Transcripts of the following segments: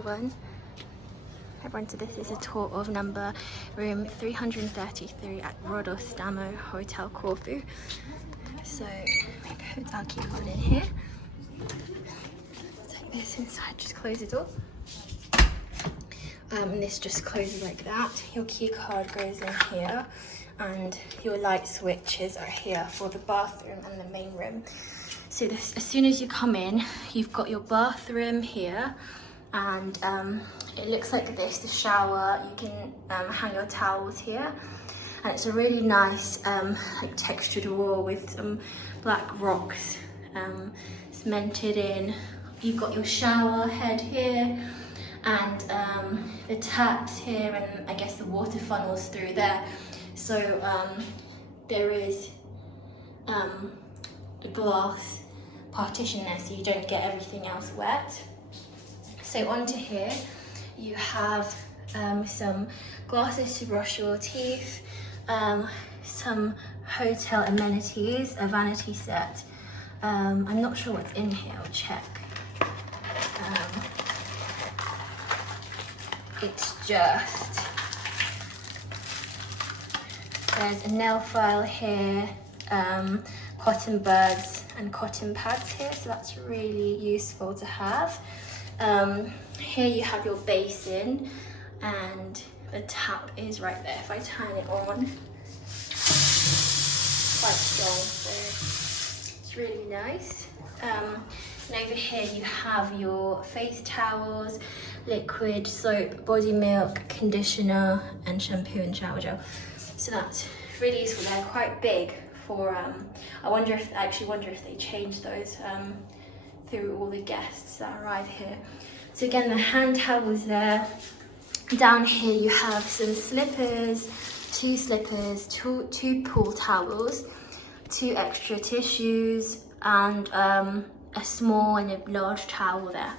Everyone, so this is a tour of room 333 at Rodostamo Hotel Corfu. So we put our key card in here. Take this inside, just close the door. And this just closes like that. Your key card goes in here, and your light switches are here for the bathroom and the main room. So this, as soon as you come in, you've got your bathroom here, and it looks like this, the shower. You can hang your towels here, and it's a really nice like textured wall with some black rocks cemented in. You've got your shower head here, and the taps here, and I guess the water funnels through there. So there is a glass partition there, so you don't get everything else wet. So onto here, you have some glasses to brush your teeth, some hotel amenities, a vanity set. I'm not sure what's in here, I'll check. It's just, there's a nail file here, cotton buds and cotton pads here, so that's really useful to have. Here you have your basin, and the tap is right there. If I turn it on, quite strong, so it's really nice. And over here you have your face towels, liquid soap, body milk, conditioner, and shampoo and shower gel. So that's really useful. They're quite big for, I actually wonder if they change those through all the guests that arrive here. So again, the hand towels there. Down here you have some slippers, two pool towels, 2 extra tissues, and a small and a large towel there.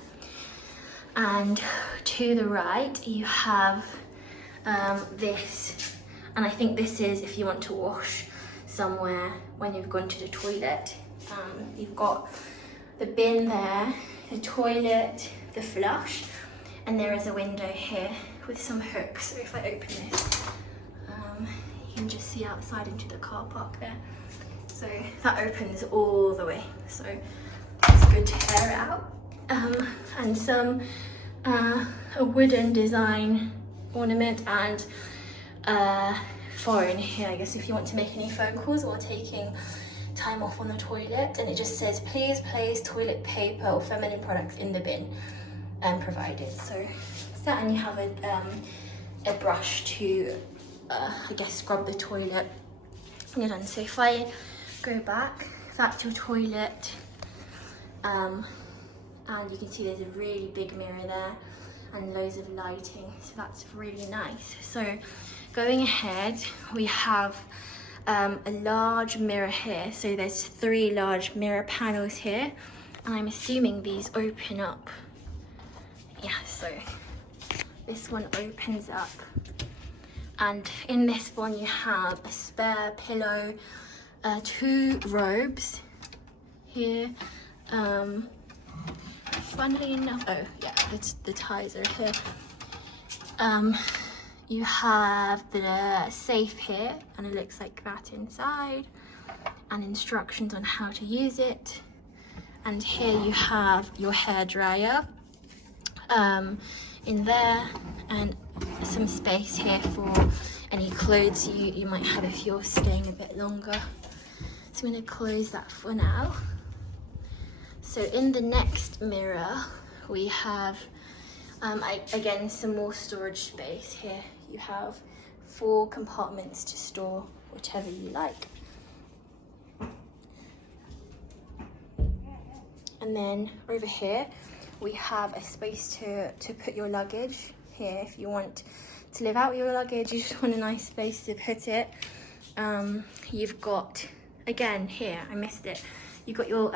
And to the right you have this, and I think this is if you want to wash somewhere when you've gone to the toilet. You've got the bin there, the toilet, the flush, and there is a window here with some hooks. So if I open this, you can just see outside into the car park there. So that opens all the way, so it's good to air it out. And some a wooden design ornament and phone here, I guess, if you want to make any phone calls or taking time off on the toilet. And it just says, please place toilet paper or feminine products in the bin provided. So that, and you have a brush to I guess scrub the toilet when you're done. So if I go back to your toilet, and you can see there's a really big mirror there and loads of lighting, so that's really nice. So going ahead, we have a large mirror here. So there's 3 large mirror panels here, and I'm assuming these open up. Yeah, so this one opens up, and in this one you have a spare pillow, 2 robes here. Funnily enough, oh yeah, the ties are here. You have the safe here, and it looks like that inside, and instructions on how to use it. And here you have your hairdryer in there, and some space here for any clothes you might have if you're staying a bit longer. So I'm going to close that for now. So in the next mirror we have again some more storage space here. You have 4 compartments to store whatever you like. And then over here we have a space to put your luggage here. If you want to live out your luggage, you just want a nice space to put it. You've got, again here, I missed it, you've got your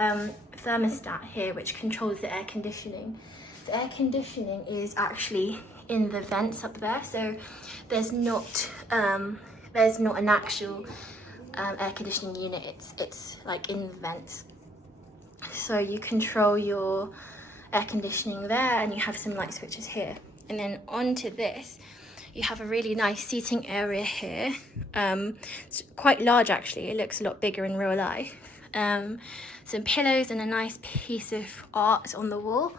thermostat here, which controls the air conditioning. The air conditioning is actually in the vents up there, so there's not an actual air conditioning unit. It's like in the vents. So you control your air conditioning there, and you have some light switches here. And then onto this, you have a really nice seating area here. It's quite large actually, it looks a lot bigger in real life. Some pillows and a nice piece of art on the wall.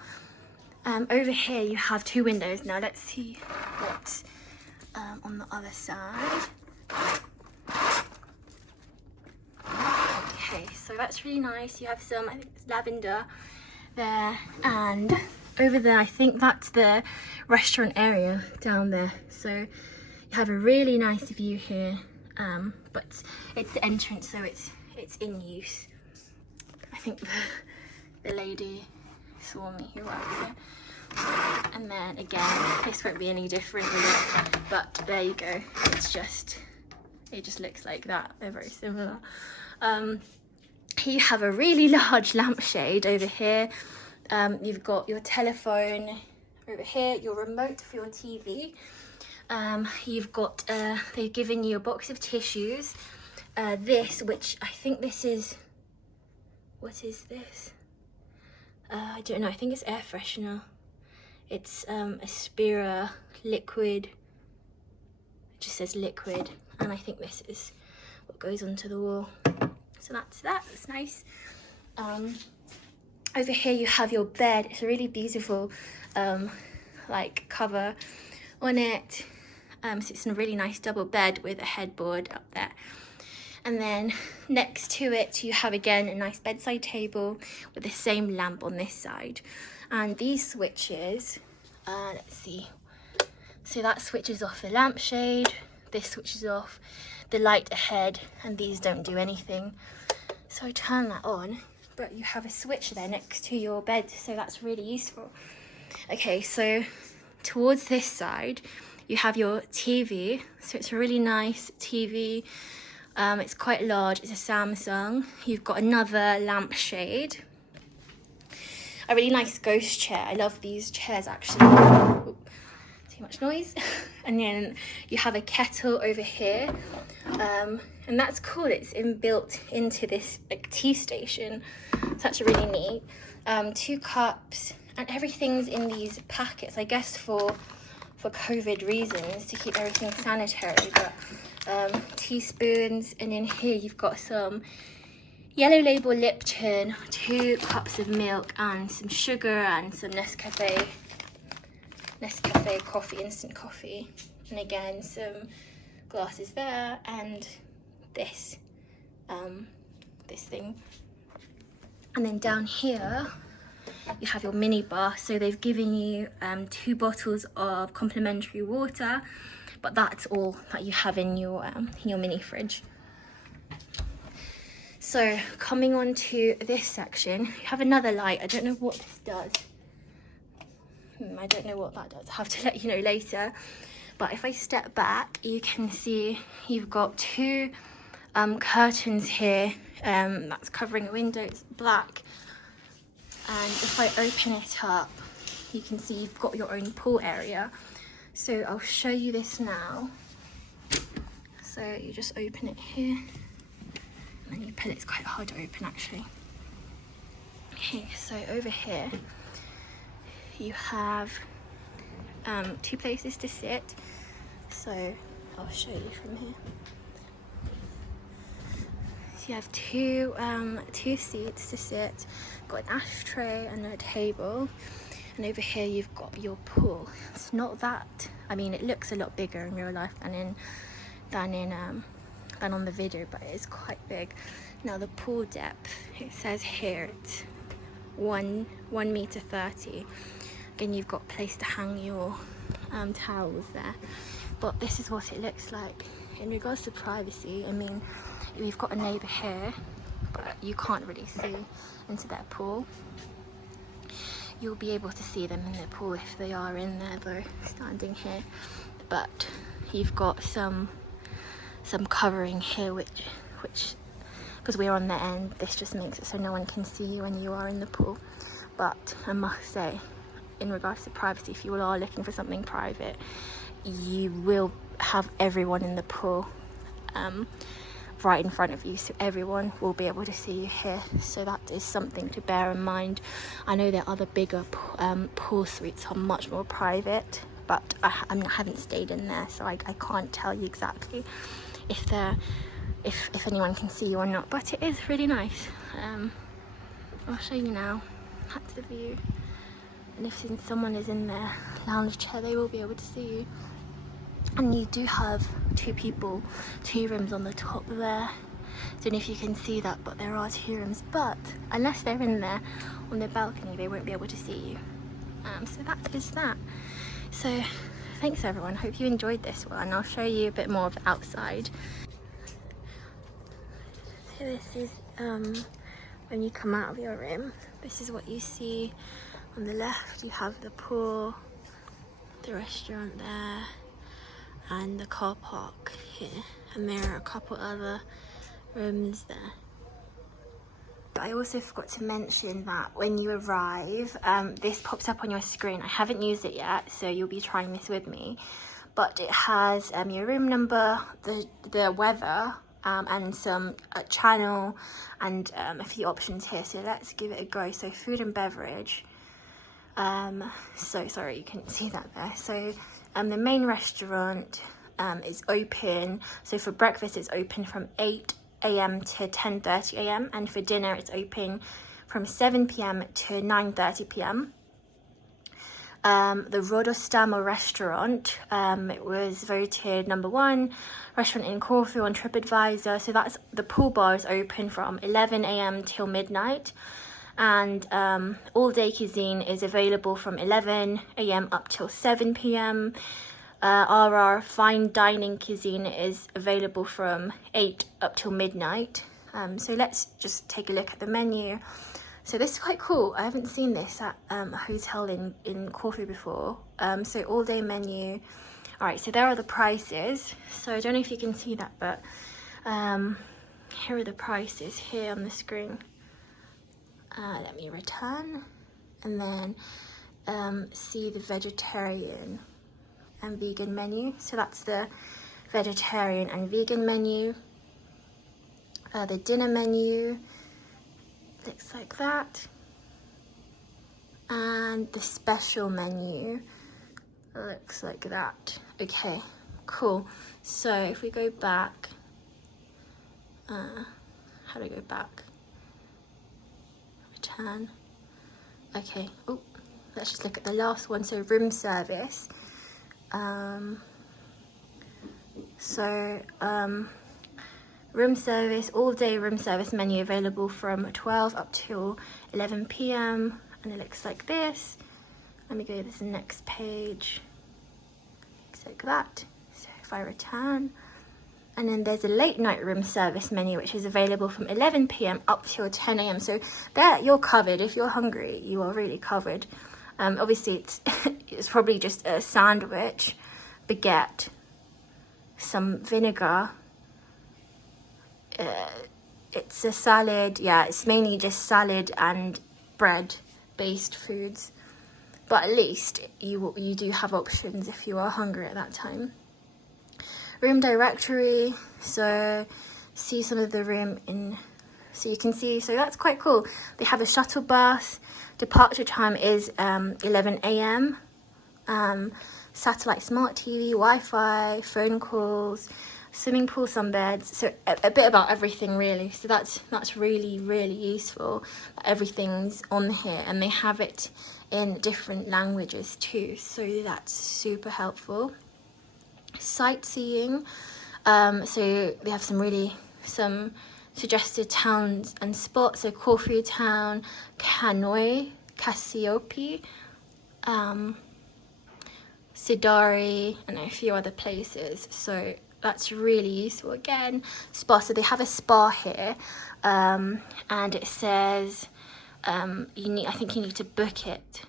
Over here you have 2 windows. Now let's see what's on the other side. Okay, so that's really nice. You have some, I think it's lavender there, and over there I think that's the restaurant area down there. So you have a really nice view here, but it's the entrance, so it's in use. I think the lady saw me who works here. And then again, this won't be any different with it, but there you go. It just looks like that. They're very similar. Here you have a really large lampshade over here. You've got your telephone over here, your remote for your TV. You've got, they've given you a box of tissues. This, which I think this is, what is this? I don't know, I think it's air freshener. It's Aspira liquid. It just says liquid, and I think this is what goes onto the wall. So that's nice. Over here you have your bed. It's a really beautiful like cover on it. So it's a really nice double bed with a headboard up there. And then next to it you have again a nice bedside table with the same lamp on this side. And these switches, let's see. So that switches off the lampshade, this switches off the light ahead, and these don't do anything. So I turn that on, but you have a switch there next to your bed, so that's really useful. Okay, so towards this side, you have your TV. So it's a really nice TV. It's quite large, it's a Samsung. You've got another lampshade. A really nice ghost chair. I love these chairs actually. Ooh, too much noise. And then you have a kettle over here. And that's cool, it's inbuilt into this like tea station. So that's really neat. 2 cups, and everything's in these packets, I guess for COVID reasons, to keep everything sanitary. But teaspoons, and in here you've got some Yellow Label Lipton, 2 cups of milk, and some sugar, and some Nescafe coffee, instant coffee, and again some glasses there, and this thing. And then down here you have your mini bar. So they've given you 2 bottles of complimentary water, but that's all that you have in your mini fridge. So coming on to this section, you have another light. I don't know what this does. I don't know what that does. I'll have to let you know later. But if I step back, you can see you've got 2 curtains here. That's covering a window. It's black. And if I open it up, you can see you've got your own pool area. So I'll show you this now. So you just open it here, and then you pull it. It's quite hard to open actually. Okay, so over here you have 2 places to sit. So I'll show you from here. So you have 2 seats to sit. Got an ashtray and a table. And over here you've got your pool. It's not that, I mean, it looks a lot bigger in real life than on the video, but it is quite big. Now the pool depth, it says here it's 1.30 meters. Again, you've got a place to hang your towels there. But this is what it looks like. In regards to privacy, I mean, we've got a neighbour here, but you can't really see into their pool. You'll be able to see them in their pool if they are in there though, standing here. But you've got some covering here, which because we're on the end, this just makes it so no one can see you when you are in the pool. But I must say, in regards to privacy, if you are looking for something private, you will have everyone in the pool. right in front of you, so everyone will be able to see you here. So that is something to bear in mind. I know there are other bigger pool suites are much more private, but I haven't stayed in there, so I can't tell you exactly if anyone can see you or not, but it is really nice. I'll show you now. That's the view. And if someone is in their lounge chair, they will be able to see you. And you do have two rooms on the top there. Don't know if you can see that, but there are 2 rooms. But unless they're in there on the balcony, they won't be able to see you. So that is that. So thanks everyone. Hope you enjoyed this one. I'll show you a bit more of the outside. So this is when you come out of your room. This is what you see. On the left you have the pool, the restaurant there, and the car park here, and there are a couple other rooms there. I also forgot to mention that when you arrive, this pops up on your screen. I haven't used it yet, so you'll be trying this with me, but it has your room number, the weather, and some channel, and a few options here. So let's give it a go. So food and beverage. So sorry you couldn't see that there. So the main restaurant is open. So for breakfast it's open from 8 AM to 10:30 AM, and for dinner it's open from 7 PM to 9:30 PM. The Rodostamo restaurant, it was voted #1 restaurant in Corfu on TripAdvisor. So that's the pool bar is open from 11 AM till midnight. And all day cuisine is available from 11 AM up till 7 PM. Our fine dining cuisine is available from 8 up till midnight. So let's just take a look at the menu. So this is quite cool. I haven't seen this at a hotel in Corfu before. So all day menu. All right, so there are the prices. So I don't know if you can see that, but here are the prices here on the screen. Let me return, and then see the vegetarian and vegan menu. So that's the vegetarian and vegan menu. The dinner menu looks like that, and the special menu looks like that. Okay, cool. So if we go back, how do I go back? Return. Okay, oh, let's just look at the last one. So room service. Room service, all day room service menu available from 12 up till 11 PM, and it looks like this. Let me go to the next page. Looks like that. So if I return, and then there's a late night room service menu which is available from 11 PM up till 10 AM. So there you're covered. If you're hungry, you are really covered. Obviously it's probably just a sandwich, baguette, some vinegar. It's a salad. Yeah, it's mainly just salad and bread based foods, but at least you do have options if you are hungry at that time. Room directory, so see some of the room in, so you can see, so that's quite cool. They have a shuttle bus. Departure time is 11 AM. Satellite smart TV, Wi-Fi, phone calls, swimming pool, sunbeds. So a bit about everything really. So that's really, really useful. Everything's on here, and they have it in different languages too. So that's super helpful. Sightseeing. So they have some suggested towns and spots. So Corfu town, Hanoi, Cassiope, Sidari, and a few other places. So that's really useful. Again, spa. So they have a spa here, and it says I think you need to book it.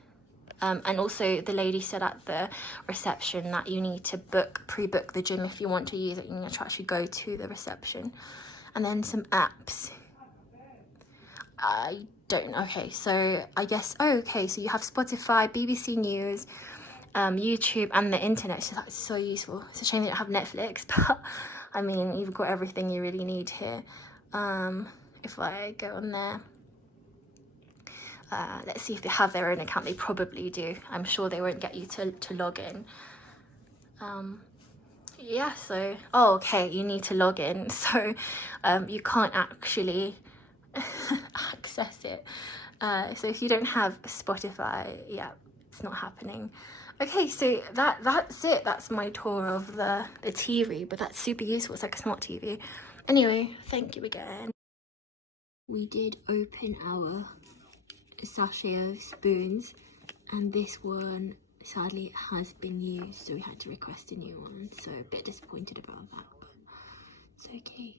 And also the lady said at the reception that you need to pre-book the gym if you want to use it. You need to actually go to the reception. And then some apps. I don't know. Okay, so I guess, so you have Spotify, BBC News, YouTube, and the internet. So that's so useful. It's a shame they don't have Netflix, but I mean, you've got everything you really need here. If I go on there, let's see if they have their own account. They probably do. I'm sure they won't get you to log in. Yeah, so, oh, okay, you need to log in, so you can't actually access it. So if you don't have Spotify, yeah, it's not happening. Okay, so that's it. That's my tour of the TV, but that's super useful. It's like a smart TV. Anyway, thank you again. We did open our sachet of spoons, and this one sadly has been used, so we had to request a new one. So a bit disappointed about that, but it's okay.